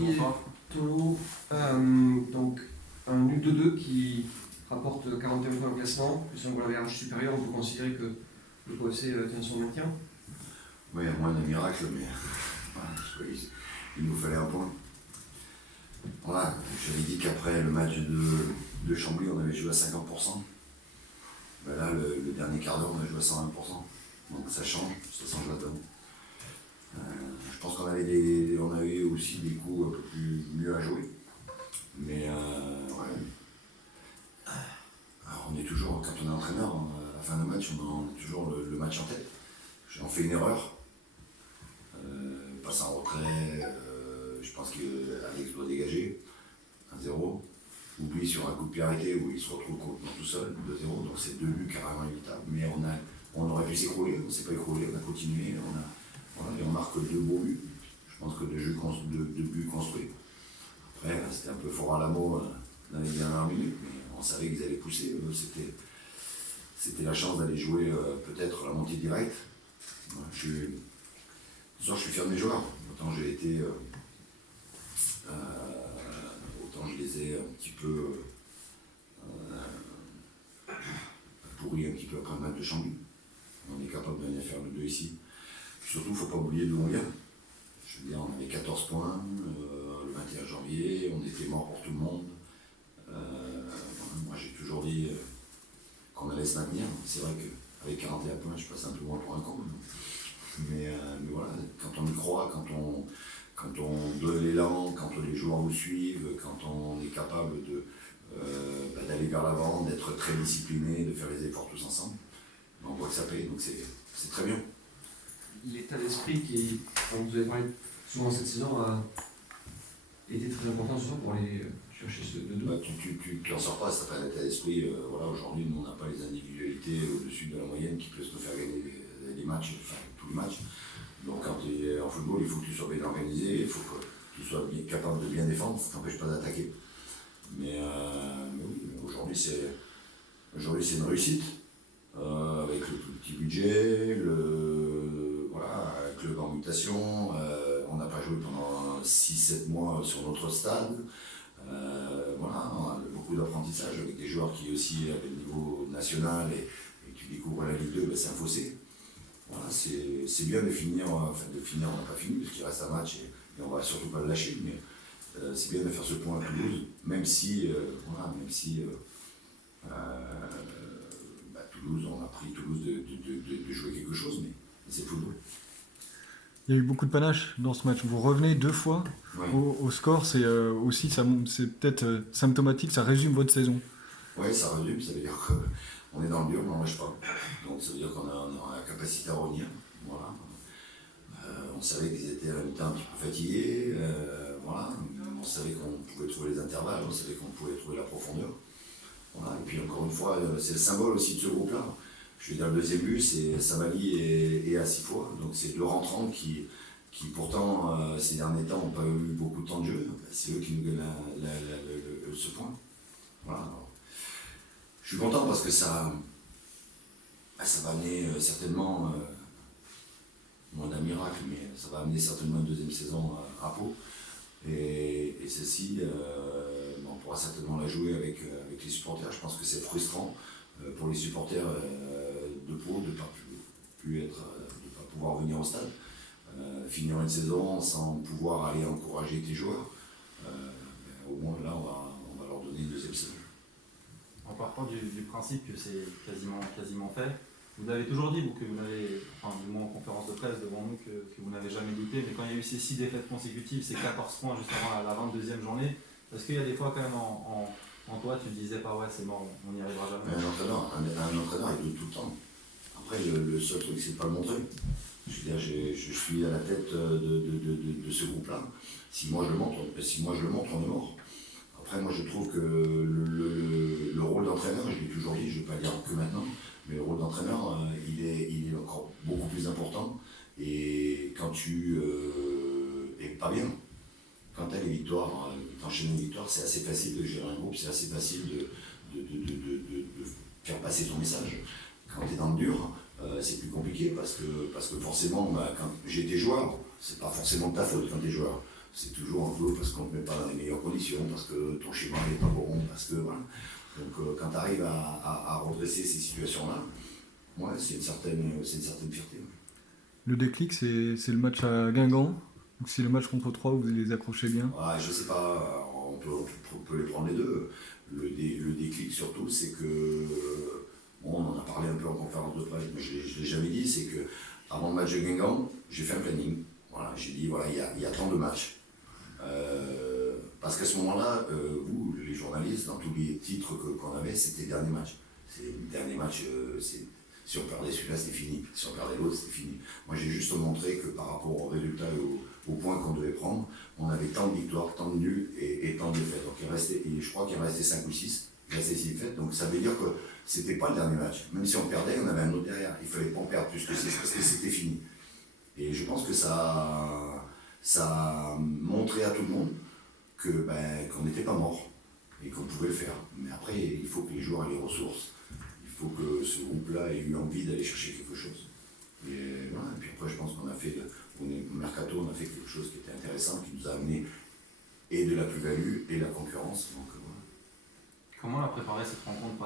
bonsoir. Tolo, donc un nul de 2 qui rapporte 41 points au classement, plus un goal average supérieur, on peut considérer que le POFC tient son maintien. Oui, à moins d'un miracle, mais voilà, il nous fallait un point. Voilà, j'avais dit qu'après le match de Chambly, on avait joué à 50%. Ben là, le dernier quart d'heure, on a joué à 120%. Donc ça change, ça change la donne. Je pense qu'on avait on a eu aussi des coups un peu mieux à jouer. Mais ouais. Alors on est toujours, quand on est entraîneur, à la fin d'un match, on a toujours le match en tête. On fait une erreur, passe en retrait, je pense qu'Alex doit dégager, 1-0. Oublie sur un coup de pied arrêté où il se retrouve complètement tout seul, 2-0, donc c'est 2 buts carrément évitables. Mais on aurait pu s'écrouler, on ne s'est pas écroulé, on a continué, et on marque 2 beaux buts. Je pense que 2 buts construits. Après, c'était un peu fort à la mot dans les dernières minutes, mais on savait qu'ils allaient pousser. C'était la chance d'aller jouer peut-être la montée directe. Ce soir, je suis fier de mes joueurs. Autant j'ai été. Autant je les ai un petit peu pourris un petit peu après le match de Chambly. On est capable de venir faire le 2 ici. Surtout, il ne faut pas oublier d'où on vient. Je veux dire, on avait 14 points le 21 janvier, on était mort pour tout le monde. Moi, j'ai toujours dit qu'on allait se maintenir. C'est vrai qu'avec 41 points, je passe un peu moins pour un con. Mais voilà, quand on y croit, quand on donne l'élan, quand les joueurs vous suivent, quand on est capable d'aller vers l'avant, d'être très discipliné, de faire les efforts tous ensemble, on voit que ça paye, donc c'est très bien. L'état d'esprit qui, comme vous avez parlé souvent cette saison, a été très important pour aller chercher ce 2-2. Bah, tu n'en sors pas, ça n'a pas d'état d'esprit. Voilà, aujourd'hui, nous, on n'a pas les individualités au-dessus de la moyenne qui peuvent nous faire gagner les matchs, enfin tous les matchs. Donc quand tu es en football, il faut que tu sois bien organisé, il faut que tu sois capable de bien défendre, ça ne t'empêche pas d'attaquer. Mais oui, aujourd'hui c'est une réussite, avec le plus petit budget, avec le club en mutation, on n'a pas joué pendant 6-7 mois sur notre stade. Voilà, on a beaucoup d'apprentissage avec des joueurs qui aussi avaient le niveau national et qui découvrent la Ligue 2, ben, c'est un fossé. Voilà, c'est bien de finir, on n'a pas fini parce qu'il reste un match et on ne va surtout pas le lâcher, mais c'est bien de faire ce point à Toulouse, même si Toulouse, on a pris Toulouse de jouer quelque chose, mais c'est le football. Il y a eu beaucoup de panache dans ce match. Vous revenez 2 fois au score, c'est aussi, c'est peut-être symptomatique, ça résume votre saison. Oui, ça résume, ça veut dire qu'on est dans le dur, mais on ne lâche pas. Donc ça veut dire qu'on a la capacité à revenir. Voilà. On savait qu'ils étaient à la mi-temps un petit peu fatigués. Voilà. On savait qu'on pouvait trouver les intervalles, on savait qu'on pouvait trouver la profondeur. Voilà. Et puis encore une fois, c'est le symbole aussi de ce groupe-là. Je veux dire, le deuxième but, c'est Savali et Asifois. Donc c'est 2 rentrants qui pourtant, ces derniers temps, n'ont pas eu beaucoup de temps de jeu. C'est eux qui nous donnent ce point. Voilà. Alors, je suis content parce que ça va amener certainement, moins d'un miracle, mais ça va amener certainement une deuxième saison à Pau. Et celle-ci, on pourra certainement la jouer avec les supporters. Je pense que c'est frustrant pour les supporters de Pau de ne pas pouvoir venir au stade, finir une saison sans pouvoir aller encourager tes joueurs. Au moins là, on va leur donner une deuxième saison. En partant du principe que c'est quasiment fait, vous avez toujours dit, que vous n'avez, enfin du moins en conférence de presse devant nous, que vous n'avez jamais douté, mais quand il y a eu ces 6 défaites consécutives, ces 14 points juste avant la 22e journée, parce qu'il y a des fois quand même en toi, tu te disais pas ouais c'est mort, on n'y arrivera jamais. Un entraîneur, il doute tout le temps. Après, le seul truc, c'est de ne pas le montrer. Je veux dire, je suis à la tête de ce groupe-là. Si moi je le montre, on est mort. Après, moi je trouve que le rôle d'entraîneur, je l'ai toujours dit, je ne vais pas dire que maintenant, mais le rôle d'entraîneur, il est encore beaucoup plus important. Et quand tu es pas bien, quand tu as les victoires, t'enchaînes les victoires, c'est assez facile de gérer un groupe, c'est assez facile de faire passer ton message. Quand tu es dans le dur, c'est plus compliqué parce que forcément, quand j'étais joueur, c'est pas forcément de ta faute quand tu es joueur. c'est toujours un peu parce qu'on ne te met pas dans les meilleures conditions, parce que ton schéma n'est pas bon, parce que voilà. Donc quand tu arrives à redresser ces situations-là, ouais, c'est une certaine fierté. Le déclic, c'est le match à Guingamp. Donc c'est le match contre 3 où vous les accrochez bien. Ouais, je sais pas, on peut les prendre les deux. Le déclic surtout, c'est que, bon, on en a parlé un peu en conférence de presse, mais je ne l'ai jamais dit, c'est que avant le match de Guingamp, j'ai fait un planning. Voilà, j'ai dit, voilà, il y a tant de matchs. Parce qu'à ce moment-là, vous, les journalistes, dans tous les titres qu'on avait, c'était le dernier match. C'est le dernier match, si on perdait celui-là, c'était fini. Si on perdait l'autre, c'était fini. Moi, j'ai juste montré que par rapport aux résultats et aux points qu'on devait prendre, on avait tant de victoires, tant de nuls et tant de défaites. Donc, je crois qu'il en restait 5 ou 6. Il restait 6 défaites. Donc, ça veut dire que c'était pas le dernier match. Même si on perdait, on avait un autre derrière. Il ne fallait pas en perdre plus que 6 parce que c'était fini. Et je pense que ça a montré à tout le monde qu'on n'était pas mort et qu'on pouvait le faire. Mais après, il faut que les joueurs aient les ressources. Il faut que ce groupe-là ait eu envie d'aller chercher quelque chose. Et voilà. Et puis après, je pense qu'on a fait, au Mercato, on a fait quelque chose qui était intéressant, qui nous a amené et de la plus-value et la concurrence. Donc, voilà. Comment on a préparé cette rencontre?